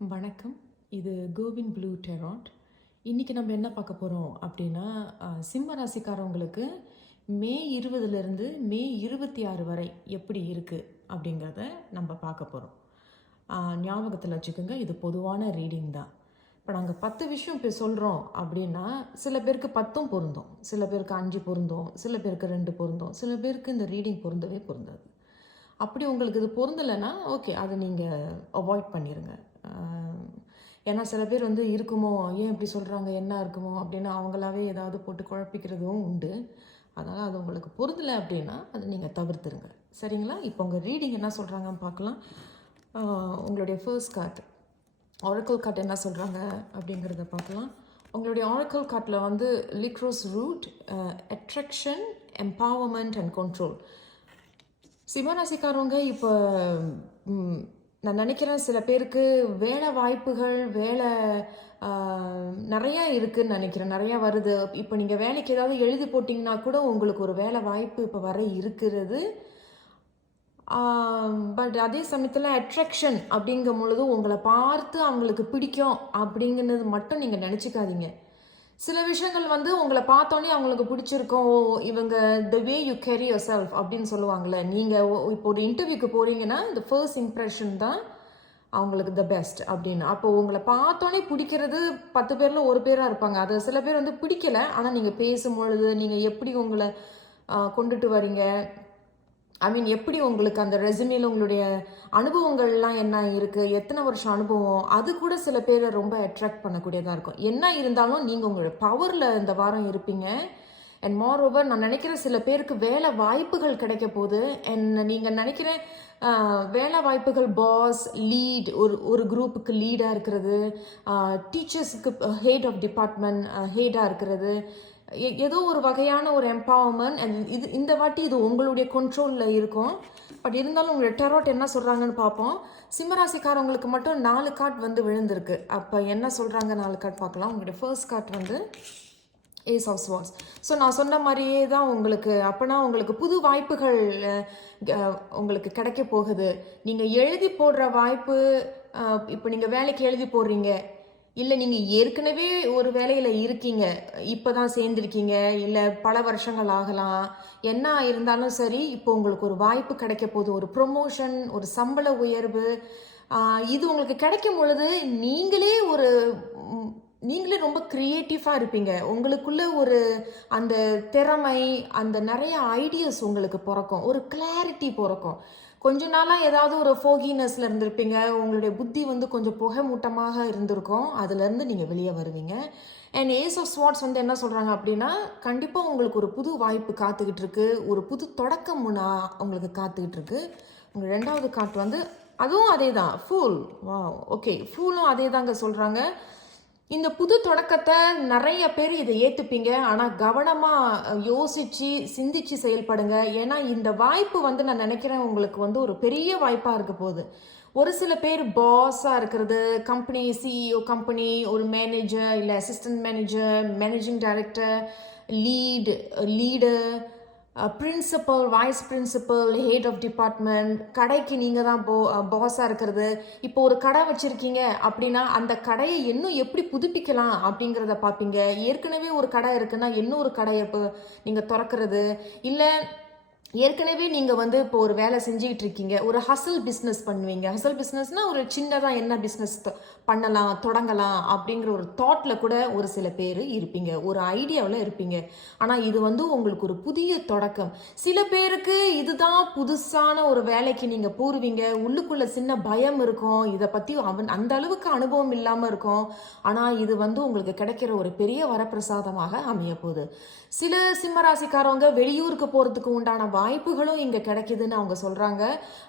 வணக்கம். இது CoWIN blue tarot. இன்றைக்கி நம்ம என்ன பார்க்க போகிறோம் அப்படின்னா, சிம்ம ராசிக்காரவங்களுக்கு மே 20லேருந்து மே 26 வரை எப்படி இருக்குது அப்படிங்கிறத நம்ம பார்க்க போகிறோம். ஞாபகத்தில் வச்சுக்கோங்க, இது பொதுவான ரீடிங் தான். இப்போ நாங்கள் 10 விஷயம் இப்போ சொல்கிறோம் அப்படின்னா, சில பேருக்கு 10ம் பொருந்தும், சில பேருக்கு 5 பொருந்தும், சில பேருக்கு 2 பொருந்தும், சில பேருக்கு இந்த ரீடிங் பொருந்தவே பொருந்தாது. அப்படி உங்களுக்கு இது பொருந்தலைன்னா ஓகே, அதை நீங்கள் அவாய்ட் பண்ணிடுங்க. ஏன்னா சில பேர் வந்து இருக்குமோ, ஏன் இப்படி சொல்கிறாங்க, என்ன இருக்குமோ அப்படின்னு அவங்களாவே ஏதாவது போட்டு குழப்பிக்கிறதும் உண்டு. அதனால் அது உங்களுக்கு பொருந்தலை அப்படின்னா அதை நீங்கள் தவிர்த்துருங்க. சரிங்களா? இப்போ உங்கள் ரீடிங் என்ன சொல்கிறாங்கன்னு பார்க்கலாம். உங்களுடைய ஃபர்ஸ்ட் கார்ட் ஆரக்கிள் கார்ட் என்ன சொல்கிறாங்க அப்படிங்கிறத பார்க்கலாம். உங்களுடைய ஆரக்கிள் கார்ட்டில் வந்து லிக்ரோஸ் ரூட், அட்ராக்ஷன், எம்பவர்மெண்ட் அண்ட் கண்ட்ரோல். சிம்மராசிக்காரவங்க இப்போ நான் நினைக்கிறேன் சில பேருக்கு வேலை வாய்ப்புகள் நிறையா இருக்குதுன்னு நினைக்கிறேன், நிறையா வருது. இப்போ நீங்கள் வேலைக்கு ஏதாவது எழுதி போட்டிங்கன்னா கூட உங்களுக்கு ஒரு வேலை வாய்ப்பு இப்போ வர இருக்கிறது. பட் அதே சமயத்தில் அட்ராக்ஷன் அப்படிங்கும் பொழுது உங்களை பார்த்து அவங்களுக்கு பிடிக்கும் அப்படிங்கிறது மட்டும் நீங்கள் நினச்சிக்காதீங்க. சில விஷயங்கள் வந்து உங்களை பார்த்தோன்னே அவங்களுக்கு பிடிச்சிருக்கோம், இவங்க the way you carry yourself அப்படின்னு சொல்லுவாங்கள்ல. நீங்கள் இப்போ ஒரு இன்டர்வியூக்கு போகிறீங்கன்னா இந்த ஃபர்ஸ்ட் இம்ப்ரெஷன் தான் அவங்களுக்கு த பெஸ்ட் அப்படின்னு. அப்போ உங்களை பார்த்தோன்னே பிடிக்கிறது 10 பேரில் ஒரு பேராக இருப்பாங்க. அது சில பேர் வந்து பிடிக்கலை, ஆனால் நீங்கள் பேசும்பொழுது நீங்கள் எப்படி உங்களை கொண்டுட்டு வரீங்க, எப்படி உங்களுக்கு அந்த ரெசுமேல உங்களுடைய அனுபவங்கள்லாம் என்ன இருக்குது, எத்தனை வருஷம் அனுபவம், அது கூட சில பேரை ரொம்ப அட்ராக்ட் பண்ணக்கூடியதாக இருக்கும். என்ன இருந்தாலும் நீங்கள் உங்களோட பவரில் இந்த வாரம் இருப்பீங்க. அண்ட் மோர் ஓவர் நான் நினைக்கிறேன் சில பேருக்கு வேலை வாய்ப்புகள் கிடைக்க போகுது. அண்ட் நீங்கள் நினைக்கிறேன் வேலை வாய்ப்புகள், பாஸ், லீட், ஒரு குரூப்புக்கு லீடாக இருக்கிறது, டீச்சர்ஸுக்கு ஹெட் ஆஃப் டிபார்ட்மெண்ட் ஹெடாக இருக்கிறது, ஏதோ ஒரு வகையான ஒரு எம்பவர்மெண்ட். அண்ட் இந்த வாட்டி இது உங்களுடைய கண்ட்ரோலில் இருக்கும். பட் இருந்தாலும் உங்களுடைய டெராட் என்ன சொல்கிறாங்கன்னு பார்ப்போம். சிம்மராசிக்காரவங்களுக்கு மட்டும் 4 கார்ட் வந்து விழுந்திருக்கு. அப்போ என்ன சொல்கிறாங்க 4 கார்ட் பார்க்கலாம். உங்களுடைய ஃபர்ஸ்ட் கார்ட் வந்து ஏஸ் ஆஃப் ஸ்வார்ட்ஸ். ஸோ நான் சொன்ன மாதிரியே தான் உங்களுக்கு, அப்போனா உங்களுக்கு புது வாய்ப்புகள் உங்களுக்கு கிடைக்க போகுது. நீங்கள் எழுதி போடுற வாய்ப்பு, இப்போ நீங்கள் வேலைக்கு எழுதி போடுறீங்க, இல்லை நீங்கள் ஏற்கனவே ஒரு வேலையில் இருக்கீங்க, இப்போ தான் சேர்ந்துருக்கீங்க, இல்லை பல வருஷங்கள் ஆகலாம், என்ன இருந்தாலும் சரி, இப்போ உங்களுக்கு ஒரு வாய்ப்பு கிடைக்க போகுது, ஒரு ப்ரொமோஷன், ஒரு சம்பள உயர்வு. இது உங்களுக்கு கிடைக்கும் பொழுது நீங்களே ரொம்ப க்ரியேட்டிவாக இருப்பீங்க. உங்களுக்குள்ள ஒரு அந்த திறமை, அந்த நிறைய ஐடியாஸ் உங்களுக்கு பிறக்கும், ஒரு கிளாரிட்டி பிறக்கும். கொஞ்ச நாளாக ஏதாவது ஒரு ஃபோகினஸில் இருந்திருப்பீங்க, உங்களுடைய புத்தி வந்து கொஞ்சம் புகை மூட்டமாக இருந்திருக்கும், அதுலேருந்து நீங்கள் வெளியே வருவீங்க. அண்ட் ஏஸ் ஆஃப் ஸ்வார்ட்ஸ் வந்து என்ன சொல்கிறாங்க அப்படின்னா, கண்டிப்பாக உங்களுக்கு ஒரு புது வாய்ப்பு காத்துக்கிட்டு இருக்கு, ஒரு புது தொடக்கம் உங்களுக்கு காத்துக்கிட்டு இருக்கு. உங்கள் 2வது கார்ட் வந்து அதுவும் அதே தான், ஃபூல். வா, ஓகே, ஃபூலும் அதே தாங்க சொல்கிறாங்க. இந்த புது தொடக்கத்தை நிறைய பேர் இதை ஏற்றுப்பீங்க, ஆனால் கவனமாக யோசித்து சிந்திச்சு செயல்படுங்க. ஏன்னா இந்த வாய்ப்பு வந்து நான் நினைக்கிறேன் உங்களுக்கு வந்து ஒரு பெரிய வாய்ப்பாக இருக்க போகுது. ஒரு சில பேர் பாஸாக இருக்கிறது, கம்பெனி சிஇஓ, கம்பெனி ஒரு மேனேஜர் இல்லை assistant manager, managing director, leader, principal, vice principal, head of department, கடைக்கு நீங்கள் தான் பாஸாக இருக்கிறது. இப்போ ஒரு கடை வச்சுருக்கீங்க அப்படின்னா அந்த கடையை இன்னும் எப்படி புதுப்பிக்கலாம் அப்படிங்கிறத பார்ப்பீங்க. ஏற்கனவே ஒரு கடை இருக்குன்னா இன்னொரு கடையை இப்போ நீங்கள் திறக்கிறது, இல்லை ஏற்கனவே நீங்கள் வந்து இப்போ ஒரு வேலை செஞ்சுக்கிட்டு இருக்கீங்க, ஒரு ஹசல் பிஸ்னஸ் பண்ணுவீங்க. ஹசல் பிஸ்னஸ்னால் ஒரு சின்னதாக என்ன பிஸ்னஸ் பண்ணலாம், தொடங்கலாம் அப்படிங்கிற ஒரு தாட்டில் கூட ஒரு சில பேர் இருப்பீங்க, ஒரு ஐடியாவில் இருப்பீங்க. ஆனால் இது வந்து உங்களுக்கு ஒரு புதிய தொடக்கம். சில பேருக்கு இதுதான் புதுசான ஒரு வேலைக்கு நீங்கள் போடுவீங்க, உள்ளுக்குள்ளே சின்ன பயம் இருக்கும், இதை பற்றி அந்த அளவுக்கு அனுபவம் இல்லாமல் இருக்கும். ஆனால் இது வந்து உங்களுக்கு கிடைக்கிற ஒரு பெரிய வரப்பிரசாதமாக அமைய போகுது. சில சிம்மராசிக்காரவங்க வெளியூருக்கு போகிறதுக்கு உண்டான வாய்ப்புகளும் இங்கே கிடைக்குதுன்னு அவங்க சொல்கிறாங்க.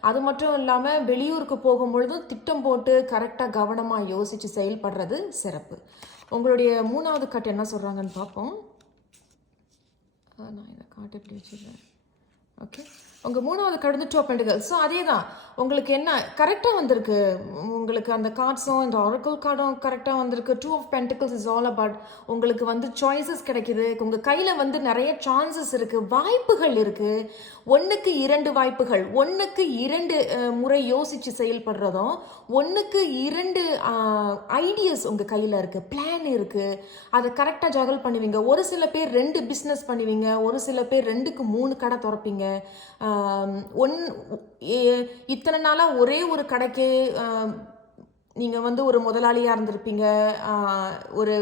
அது மட்டும் இல்லாமல் வெளியூருக்கு போகும்பொழுதும் திட்டம் போட்டு கரெக்டாக கவனமாக யோசித்து செயல்படுறது சிறப்பு. உங்களுடைய 3வது கார்ட் என்ன சொல்கிறாங்கன்னு பார்ப்போம். நான் இதை காட்டு எப்படி வச்சுருக்கேன். ஓகே, உங்க 3வது கார்டு வந்து 2 ஆஃப் பென்டிகல்ஸ். ஸோ அதே தான் உங்களுக்கு என்ன கரெக்டாக வந்திருக்கு. உங்களுக்கு அந்த கார்ட்ஸும் இந்த ஆரக்கிள் கார்டும் கரெக்டாக வந்திருக்கு. 2 of pentacles is all about உங்களுக்கு வந்து சாய்ஸஸ் கிடைக்குது. உங்கள் கையில் வந்து நிறைய சான்சஸ் இருக்குது, வாய்ப்புகள் இருக்குது. 1க்கு 2 வாய்ப்புகள், 1க்கு 2 முறை யோசித்து செயல்படுறதும், 1க்கு 2 ஐடியாஸ் உங்கள் கையில் இருக்குது, பிளான் இருக்குது. அதை கரெக்டாக ஜகல் பண்ணுவீங்க. ஒரு சில பேர் 2 பிஸ்னஸ் பண்ணுவீங்க, ஒரு சில பேர் 2க்கு 3 கடை திறப்பீங்க. இத்தனை நாளாக ஒரே ஒரு கடைக்கு நீங்கள் வந்து ஒரு முதலாளியாக இருந்திருப்பீங்க, ஒரு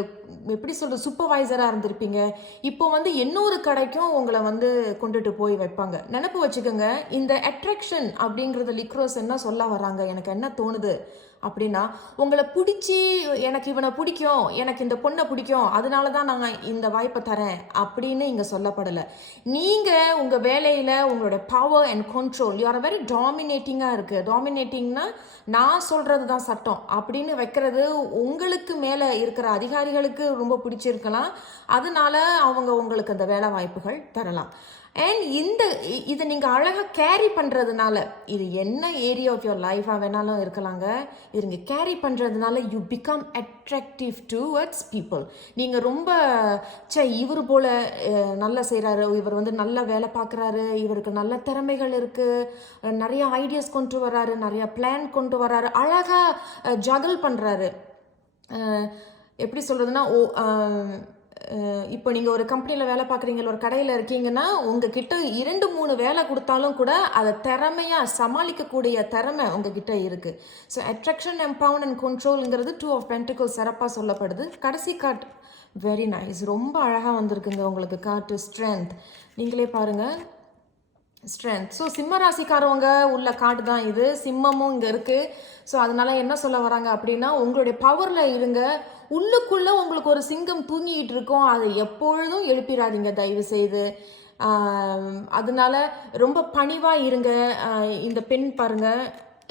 எப்படி சொல்கிறது சூப்பர்வைசராக இருந்திருப்பீங்க. இப்போ வந்து இன்னொரு கடைக்கும் உங்களை வந்து கொண்டுட்டு போய் வைப்பாங்க. நினப்பு வச்சுக்கோங்க, இந்த அட்ராக்ஷன் அப்படிங்கிறத லிக்ரோஸ் என்ன சொல்ல வராங்க, எனக்கு என்ன தோணுது அப்படின்னா, உங்களை பிடிச்சி எனக்கு இவனை பிடிக்கும், எனக்கு இந்த பொண்ணை பிடிக்கும், அதனால தான் நான் இந்த வாய்ப்பை தரேன் அப்படின்னு இங்கே சொல்லப்படலை. நீங்கள் உங்கள் வேலையில் உங்களோட power and control, you are very டாமினேட்டிங்காக இருக்குது. டாமினேட்டிங்னா நான் சொல்கிறது தான் சட்டம் அப்படின்னு வைக்கிறது உங்களுக்கு மேலே இருக்கிற அதிகாரிகளுக்கு ரொம்ப பிடிச்சிருக்கலாம். அதனால அவங்க உங்களுக்கு அந்த வேலை வாய்ப்புகள் தரலாம். அண்ட் இதை நீங்கள் அழகாக கேரி பண்ணுறதுனால, இது என்ன ஏரியா ஆஃப் யுவர் லைஃபாக வேணாலும் இருக்கலாங்க, இது நீங்கள் கேரி பண்ணுறதுனால you become attractive towards people. நீங்கள் ரொம்ப இவர் போல் நல்லா செய்கிறாரு, இவர் வந்து நல்லா வேலை பார்க்குறாரு, இவருக்கு நல்ல திறமைகள் இருக்குது, நிறைய ஐடியாஸ் கொண்டு வராரு, நிறைய பிளான் கொண்டு வராரு, அழகாக ஜகல் பண்ணுறாரு. எப்படி சொல்கிறதுனா, இப்போ நீங்கள் ஒரு கம்பெனியில் வேலை பார்க்குறீங்க, ஒரு கடையில் இருக்கீங்கன்னா, உங்ககிட்ட 2-3 வேலை கொடுத்தாலும் கூட அதை திறமையாக சமாளிக்கக்கூடிய திறமை உங்ககிட்ட இருக்குது. ஸோ அட்ராக்ஷன், எம்பவர்மெண்ட் அண்ட் கண்ட்ரோலுங்கிறது 2 ஆஃப் பென்டிகல்ஸ் சிறப்பாக சொல்லப்படுது. கடைசி கார்ட் வெரி நைஸ், ரொம்ப அழகாக வந்திருக்குங்க உங்களுக்கு கார்ட்டு. ஸ்ட்ரென்த், நீங்களே பாருங்கள், ஸ்ட்ரென்த். ஸோ சிம்ம ராசிக்காரவங்க உள்ள கார்டு தான் இது. சிம்மமும் இங்கே இருக்குது. ஸோ அதனால என்ன சொல்ல வராங்க அப்படின்னா, உங்களுடைய பவரில் இருங்க. உள்ளுக்குள்ளே உங்களுக்கு ஒரு சிங்கம் தூங்கிக்கிட்டு இருக்கோம், அதை எப்பொழுதும் எழுப்பிடாதீங்க தயவு செய்து. அதனால ரொம்ப பணிவாக இருங்க. இந்த பெண் பாருங்கள்,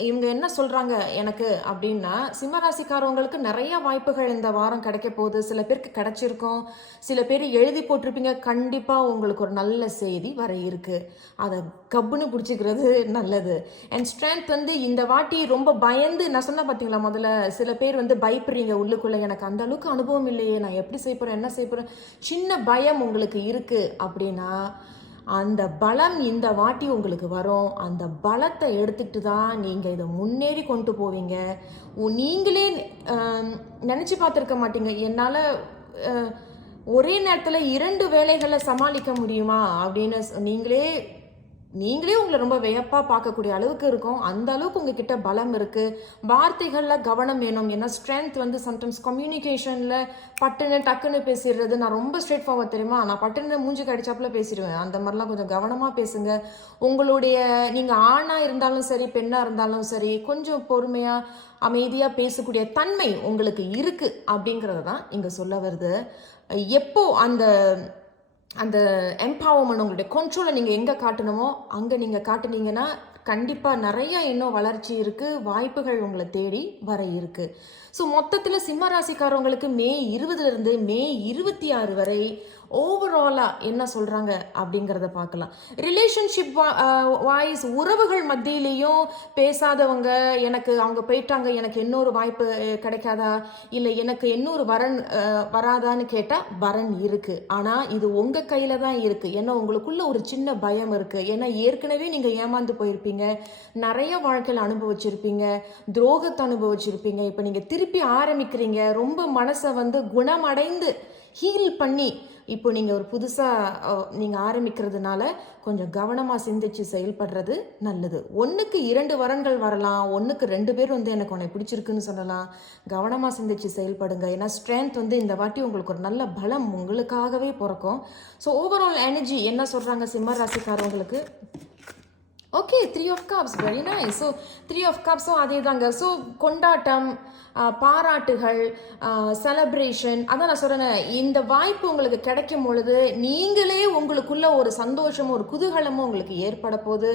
இவங்க என்ன சொல்கிறாங்க எனக்கு அப்படின்னா, சிம்மராசிக்காரவங்களுக்கு நிறைய வாய்ப்புகள் இந்த வாரம் கிடைக்க போகுது. சில பேருக்கு கிடைச்சிருக்கும், சில பேர் எழுதி போட்டிருப்பீங்க. கண்டிப்பாக உங்களுக்கு ஒரு நல்ல செய்தி வர இருக்குது, அதை கப்புன்னு பிடிச்சிக்கிறது நல்லது. அண்ட் ஸ்ட்ரென்த் வந்து இந்த வாட்டி ரொம்ப பயந்து, நான் சொன்ன பார்த்தீங்களா முதல்ல, சில பேர் வந்து பயப்படுறீங்க உள்ளுக்குள்ளே, எனக்கு அந்த அளவுக்கு அனுபவம் இல்லையே, நான் எப்படி செய்ய போகிறேன், என்ன செய்ய போகிறேன், சின்ன பயம் உங்களுக்கு இருக்குது அப்படின்னா, அந்த பலம் இந்த வாட்டி உங்களுக்கு வரும். அந்த பலத்தை எடுத்துக்கிட்டு தான் நீங்கள் இதை முன்னேறி கொண்டு போவீங்க. நீங்களே நினச்சி பார்த்துருக்க மாட்டீங்க, என்னால் ஒரே நேரத்தில் 2 வேலைகளை சமாளிக்க முடியுமா அப்படின்னு. நீங்களே உங்களை ரொம்ப வியப்பாக பார்க்கக்கூடிய அளவுக்கு இருக்கும். அந்த அளவுக்கு உங்ககிட்ட பலம் இருக்குது. வார்த்தைகளில் கவனம் வேணும். ஏன்னா ஸ்ட்ரென்த் வந்து சம்டைம்ஸ் கம்யூனிகேஷனில் பட்டுன்னு டக்குன்னு பேசிடுறது. நான் ரொம்ப ஸ்ட்ரெயிட் ஃபார்வர்ட் தெரியுமா, நான் பட்டுன்னு மூஞ்சி கடிச்சாப்புல பேசிடுவேன். அந்த மாதிரிலாம் கொஞ்சம் கவனமாக பேசுங்க. உங்களுடைய நீங்கள் ஆணாக இருந்தாலும் சரி, பெண்ணாக இருந்தாலும் சரி, கொஞ்சம் பொறுமையாக அமைதியாக பேசக்கூடிய தன்மை உங்களுக்கு இருக்குது அப்படிங்கிறது தான் இங்கே சொல்ல வருது. எப்போ அந்த எம்பவர்மெண்ட், உங்களுடைய கண்ட்ரோலை நீங்கள் எங்கே காட்டணுமோ அங்கே நீங்கள் காட்டுனீங்கன்னா கண்டிப்பாக நிறைய இன்னும் வளர்ச்சி இருக்குது, வாய்ப்புகள் உங்களை தேடி வர இருக்குது. ஸோ மொத்தத்தில் சிம்ம ராசிக்காரவங்களுக்கு மே 20லேருந்து மே 26 வரை ஓவராலாக என்ன சொல்கிறாங்க அப்படிங்கிறத பார்க்கலாம். ரிலேஷன்ஷிப் வாய்ஸ், உறவுகள் மத்தியிலையும் பேசாதவங்க, எனக்கு அவங்க போயிட்டாங்க, எனக்கு இன்னொரு வாய்ப்பு கிடைக்காதா, இல்லை எனக்கு இன்னொரு வரன் வராதான்னு கேட்டால் வரன் இருக்குது. ஆனால் இது உங்கள் கையில் தான் இருக்குது. ஏன்னா உங்களுக்குள்ள ஒரு சின்ன பயம் இருக்குது. ஏன்னா ஏற்கனவே நீங்கள் ஏமாந்து போயிருப்பீங்க, நிறைய வாழ்க்கையில் அனுபவிச்சிருப்பீங்க, துரோகத்தை அனுபவிச்சிருப்பீங்க. இப்போ நீங்கள் திருப்பி ஆரம்பிக்கிறீங்க, ரொம்ப மனசை வந்து குணமடைந்து ஹீல் பண்ணி இப்போ நீங்கள் ஒரு புதுசாக நீங்கள் ஆரம்பிக்கிறதுனால கொஞ்சம் கவனமாக சிந்திச்சு செயல்படுறது நல்லது. 1க்கு 2 வரன்கள் வரலாம், 1க்கு 2 பேர் வந்து எனக்கு உன்னை பிடிச்சிருக்குன்னு சொல்லலாம். கவனமாக சிந்திச்சு செயல்படுங்க. ஏன்னா ஸ்ட்ரென்த் வந்து இந்த வாட்டி உங்களுக்கு ஒரு நல்ல பலம் உங்களுக்காகவே பிறக்கும். ஸோ ஓவரால் எனர்ஜி என்ன சொல்கிறாங்க சிம்ம ராசிக்காரவங்களுக்கு? Okay, 3 of cups, very nice. So 3 of கப்ஸும் அதே தாங்க. ஸோ கொண்டாட்டம், பாராட்டுகள், செலப்ரேஷன், அதான் நான் சொல்கிறேன். இந்த வாய்ப்பு உங்களுக்கு கிடைக்கும் பொழுது நீங்களே உங்களுக்குள்ள ஒரு சந்தோஷமும் ஒரு குதூகலமும் உங்களுக்கு ஏற்பட போகுது.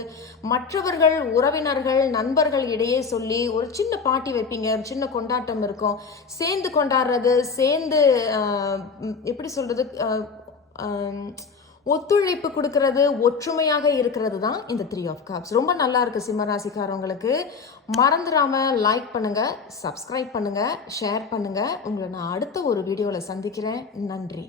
மற்றவர்கள், உறவினர்கள், நண்பர்கள் இடையே சொல்லி ஒரு சின்ன பார்ட்டி வைப்பீங்க, ஒரு சின்ன கொண்டாட்டம் இருக்கும். சேர்ந்து கொண்டாடுறது, சேர்ந்து எப்படி சொல்கிறது, ஒத்துழைப்பு கொடுக்கறது, ஒற்றுமையாக இருக்கிறது தான் இந்த 3 ஆஃப் கப்ஸ். ரொம்ப நல்லா இருக்கு சிம்மராசிக்காரவங்களுக்கு. மறந்துடாம லைக் பண்ணுங்க, சப்ஸ்கிரைப் பண்ணுங்க, ஷேர் பண்ணுங்க. உங்களை நான் அடுத்த ஒரு வீடியோவில் சந்திக்கிறேன். நன்றி.